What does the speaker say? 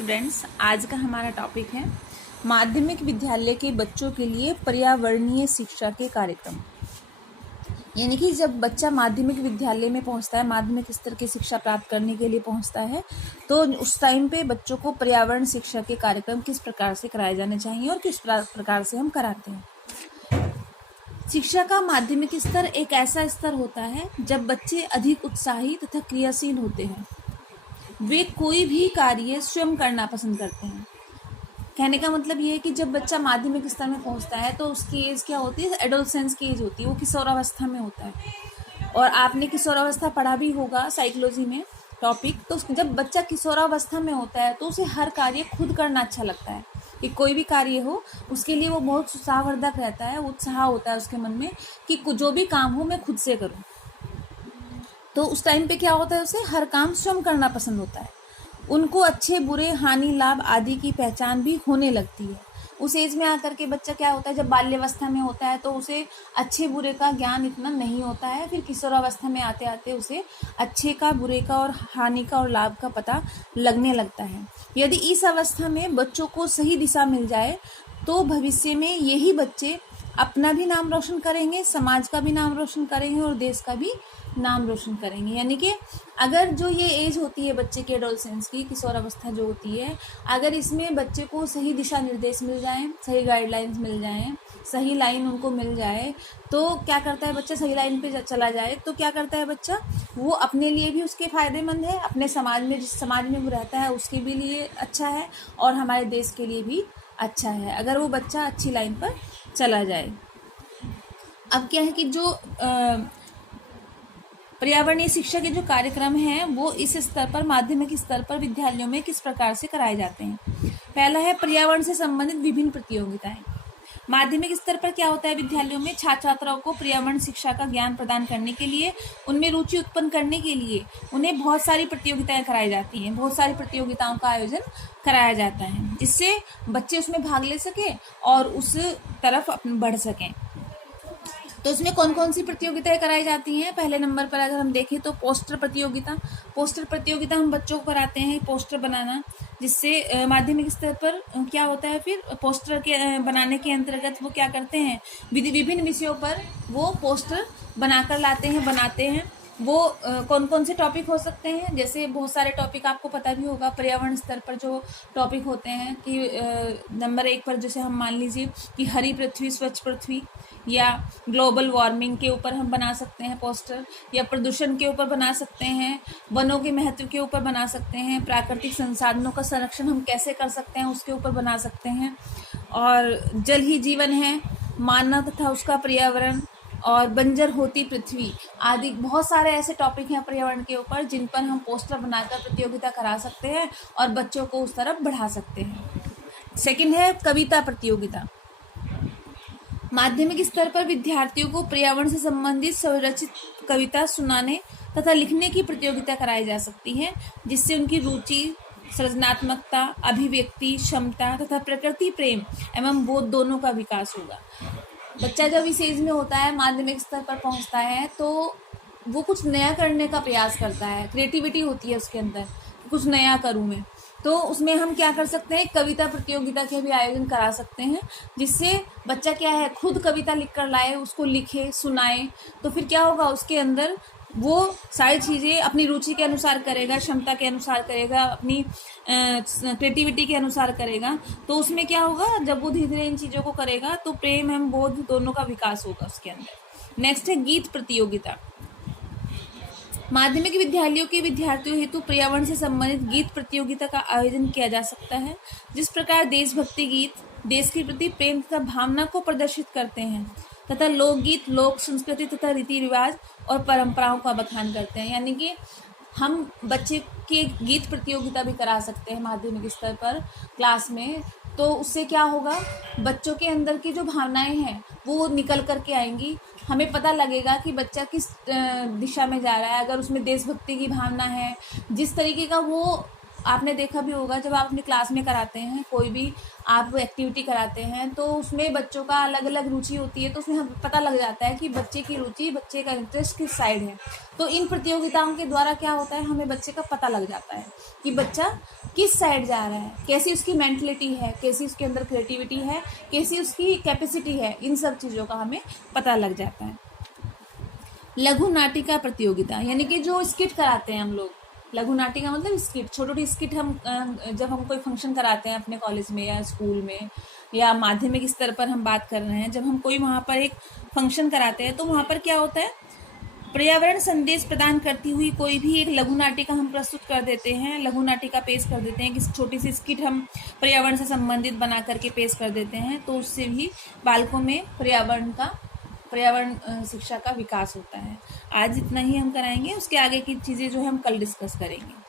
Students, आज का हमारा टॉपिक है माध्यमिक विद्यालय के बच्चों के लिए पर्यावरणीय शिक्षा के कार्यक्रम। यानी कि जब बच्चा माध्यमिक विद्यालय में पहुंचता है, माध्यमिक स्तर की शिक्षा प्राप्त करने के लिए पहुंचता है, तो उस टाइम पे बच्चों को पर्यावरण शिक्षा के कार्यक्रम किस प्रकार से कराए जाने चाहिए और किस प्रकार से हम कराते हैं। शिक्षा का माध्यमिक स्तर एक ऐसा स्तर होता है जब बच्चे अधिक उत्साही तथा क्रियाशील होते हैं। वे कोई भी कार्य स्वयं करना पसंद करते हैं। कहने का मतलब ये है कि जब बच्चा माध्यमिक स्तर में पहुंचता है तो उसकी एज क्या होती है, एडोलसेंस की एज होती है, वो किशोरावस्था में होता है। और आपने किशोरावस्था पढ़ा भी होगा साइकोलॉजी में टॉपिक। तो जब बच्चा किशोरावस्था में होता है तो उसे हर कार्य खुद करना अच्छा लगता है, कि कोई भी कार्य हो उसके लिए वो बहुत उत्साहवर्धक रहता है, उत्साह होता है उसके मन में कि जो भी काम हो मैं खुद से करूँ। तो उस टाइम पे क्या होता है, उसे हर काम स्वयं करना पसंद होता है। उनको अच्छे बुरे हानि लाभ आदि की पहचान भी होने लगती है। उस एज में आकर के बच्चा क्या होता है, जब बाल्यावस्था में होता है तो उसे अच्छे बुरे का ज्ञान इतना नहीं होता है। फिर किशोरावस्था में आते आते उसे अच्छे का, बुरे का और हानि का और लाभ का पता लगने लगता है। यदि इस अवस्था में बच्चों को सही दिशा मिल जाए तो भविष्य में यही बच्चे अपना भी नाम रोशन करेंगे, समाज का भी नाम रोशन करेंगे और देश का भी नाम रोशन करेंगे। यानी कि अगर जो ये एज होती है बच्चे के एडोलसेंस की, किशोरावस्था जो होती है, अगर इसमें बच्चे को सही दिशा निर्देश मिल जाए, सही गाइडलाइंस मिल जाएं, सही लाइन उनको मिल जाए, तो क्या करता है बच्चा, सही लाइन पे चला जाए तो क्या करता है बच्चा, वो अपने लिए भी उसके फायदेमंद है, अपने समाज में, जिस समाज में वो रहता है उसके भी लिए अच्छा है और हमारे देश के लिए भी अच्छा है, अगर वो बच्चा अच्छी लाइन पर चला जाए। अब क्या है कि जो पर्यावरणीय शिक्षा के जो कार्यक्रम हैं वो इस स्तर पर, माध्यमिक स्तर पर विद्यालयों में किस प्रकार से कराए जाते हैं। पहला है पर्यावरण से संबंधित विभिन्न प्रतियोगिताएं। माध्यमिक स्तर पर क्या होता है, विद्यालयों में छात्र छात्राओं को पर्यावरण शिक्षा का ज्ञान प्रदान करने के लिए, उनमें रुचि उत्पन्न करने के लिए उन्हें बहुत सारी प्रतियोगिताएं कराई जाती हैं, बहुत सारी प्रतियोगिताओं का आयोजन कराया जाता है, जिससे बच्चे उसमें भाग ले सके और उस तरफ बढ़ सकें। तो इसमें कौन कौन सी प्रतियोगिताएं कराई जाती हैं। पहले नंबर पर अगर हम देखें तो पोस्टर प्रतियोगिता। पोस्टर प्रतियोगिता हम बच्चों को कराते हैं पोस्टर बनाना, जिससे माध्यमिक स्तर पर क्या होता है, फिर पोस्टर के बनाने के अंतर्गत वो क्या करते हैं, विभिन्न विषयों पर वो पोस्टर बनाकर लाते हैं, बनाते हैं। वो कौन कौन से टॉपिक हो सकते हैं, जैसे बहुत सारे टॉपिक आपको पता भी होगा पर्यावरण स्तर पर जो टॉपिक होते हैं कि नंबर 1 पर जैसे हम मान लीजिए कि हरी पृथ्वी स्वच्छ पृथ्वी, या ग्लोबल वार्मिंग के ऊपर हम बना सकते हैं पोस्टर, या प्रदूषण के ऊपर बना सकते हैं, वनों के महत्व के ऊपर बना सकते हैं, प्राकृतिक संसाधनों का संरक्षण हम कैसे कर सकते हैं उसके ऊपर बना सकते हैं, और जल ही जीवन है, मानव तथा उसका पर्यावरण, और बंजर होती पृथ्वी आदि बहुत सारे ऐसे टॉपिक हैं पर्यावरण के ऊपर जिन पर हम पोस्टर बनाकर प्रतियोगिता करा सकते हैं और बच्चों को उस तरफ बढ़ा सकते हैं। सेकंड है कविता प्रतियोगिता। माध्यमिक स्तर पर विद्यार्थियों को पर्यावरण से संबंधित स्वरचित कविता सुनाने तथा लिखने की प्रतियोगिता कराई जा सकती है, जिससे उनकी रुचि, सृजनात्मकता, अभिव्यक्ति क्षमता तथा प्रकृति प्रेम एवं बोध दोनों का विकास होगा। बच्चा जब इस एज में होता है, माध्यमिक स्तर पर पहुंचता है, तो वो कुछ नया करने का प्रयास करता है, क्रिएटिविटी होती है उसके अंदर, कुछ नया करूँ मैं। तो उसमें हम क्या कर सकते हैं, कविता प्रतियोगिता के भी आयोजन करा सकते हैं, जिससे बच्चा क्या है, खुद कविता लिख कर लाए, उसको लिखे, सुनाए। तो फिर क्या होगा, उसके अंदर वो सारी चीज़ें अपनी रुचि के अनुसार करेगा, क्षमता के अनुसार करेगा, अपनी क्रिएटिविटी के अनुसार करेगा। तो उसमें क्या होगा, जब वो धीरे धीरे इन चीज़ों को करेगा तो प्रेम एवं बोध दोनों का विकास होगा उसके अंदर। नेक्स्ट है गीत प्रतियोगिता। माध्यमिक विद्यालयों के विद्यार्थियों हेतु पर्यावरण से संबंधित गीत प्रतियोगिता का आयोजन किया जा सकता है। जिस प्रकार देशभक्ति गीत देश के प्रति प्रेम तथा भावना को प्रदर्शित करते हैं, तथा लोकगीत लोक संस्कृति तथा रीति रिवाज और परंपराओं का बखान करते हैं। यानी कि हम बच्चे की गीत प्रतियोगिता भी करा सकते हैं माध्यमिक स्तर पर क्लास में। तो उससे क्या होगा, बच्चों के अंदर की जो भावनाएं हैं वो निकल कर के आएंगी, हमें पता लगेगा कि बच्चा किस दिशा में जा रहा है। अगर उसमें देशभक्ति की भावना है, जिस तरीके का वो आपने देखा भी होगा जब आप अपनी क्लास में कराते हैं, कोई भी आप एक्टिविटी कराते हैं तो उसमें बच्चों का अलग अलग रुचि होती है, तो उसमें हमें पता लग जाता है कि बच्चे की रुचि, बच्चे का इंटरेस्ट किस साइड है। तो इन प्रतियोगिताओं के द्वारा क्या होता है, हमें बच्चे का पता लग जाता है कि बच्चा किस साइड जा रहा है, कैसी उसकी मेंटलिटी है, कैसी उसके अंदर क्रिएटिविटी है, कैसी उसकी कैपेसिटी है, इन सब चीज़ों का हमें पता लग जाता है। लघु नाटिका प्रतियोगिता, यानी कि जो स्किट कराते हैं हम लोग, लघु नाटिका मतलब स्किट, छोटी छोटी स्किट हम जब हम कोई फंक्शन कराते हैं अपने कॉलेज में या स्कूल में या माध्यमिक स्तर पर हम बात कर रहे हैं, जब हम कोई वहाँ पर एक फंक्शन कराते हैं तो वहाँ पर क्या होता है, पर्यावरण संदेश प्रदान करती हुई कोई भी एक लघु नाटिका हम प्रस्तुत कर देते हैं, लघु नाटिका पेश कर देते हैं, किसी छोटी सी स्किट हम पर्यावरण से संबंधित बना करके पेश कर देते हैं, तो उससे भी बालकों में पर्यावरण शिक्षा का विकास होता है। आज इतना ही हम कराएंगे, उसके आगे की चीज़ें जो है हम कल डिस्कस करेंगे।